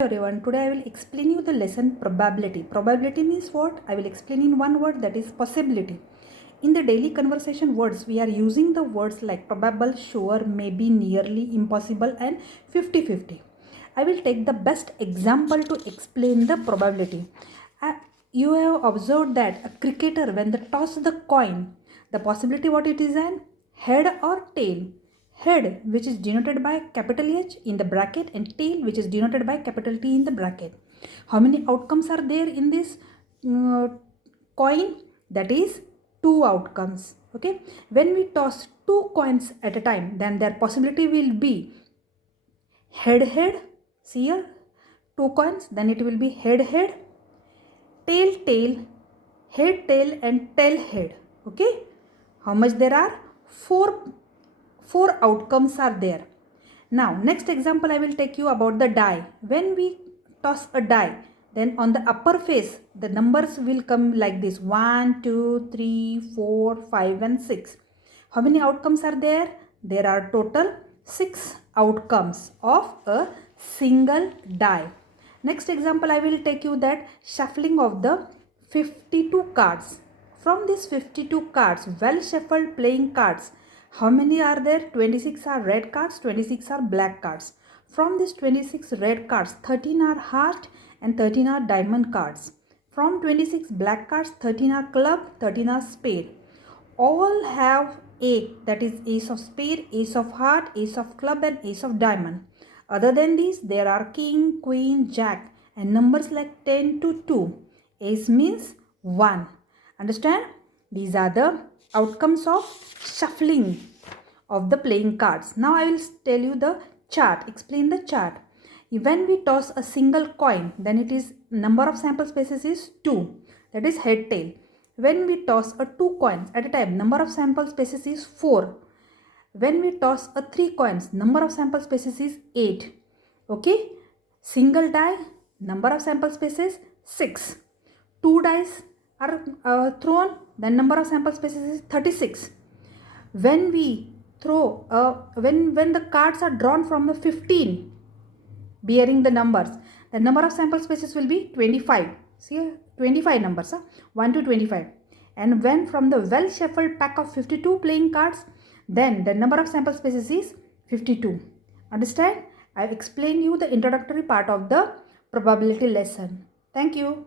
Everyone, today I will explain you the lesson probability. Probability means what? I will explain in one word, that is possibility. In the daily conversation words, we are using the words like probable, sure, maybe, nearly, impossible and 50-50. I will take the best example to explain the probability. You have observed that a cricketer, when they toss the coin, the possibility what it is, an head or tail. Head, which is denoted by capital H in the bracket, and tail, which is denoted by capital T in the bracket. How many outcomes are there in this coin? That is two outcomes. Okay, when we toss two coins at a time, then their possibility will be head head. See here, two coins, then it will be head head, tail tail, head tail and tail head. Okay, how much there are? Four outcomes are there. Now next example I will take you about the die. When we toss a die, then on the upper face the numbers will come like this: 1, 2, 3, 4, 5 and 6. How many outcomes are there? There are total 6 outcomes of a single die. Next example I will take you that shuffling of the 52 cards. From these 52 cards, well shuffled playing cards, how many are there? 26 are red cards, 26 are black cards. From these 26 red cards, 13 are heart and 13 are diamond cards. From 26 black cards, 13 are club, 13 are spade. All have a, that is ace of spade, ace of heart, ace of club and ace of diamond. Other than these, there are king, queen, jack and numbers like 10 to 2. Ace means 1. Understand? These are the outcomes of shuffling of the playing cards. Now I will tell you the chart, explain the chart. When we toss a single coin, then it is number of sample spaces is 2, that is head tail. When we toss a 2 coins at a time, number of sample spaces is 4. When we toss a 3 coins, number of sample spaces is 8. Okay, single die, number of sample spaces 6. 2 dice are thrown, then number of sample spaces is 36. When we throw when the cards are drawn from the 15 bearing the numbers, the number of sample spaces will be 25. See, 25 numbers, 1 to 25. And when from the well shuffled pack of 52 playing cards, then the number of sample spaces is 52. Understand? I have explained you the introductory part of the probability lesson. Thank you.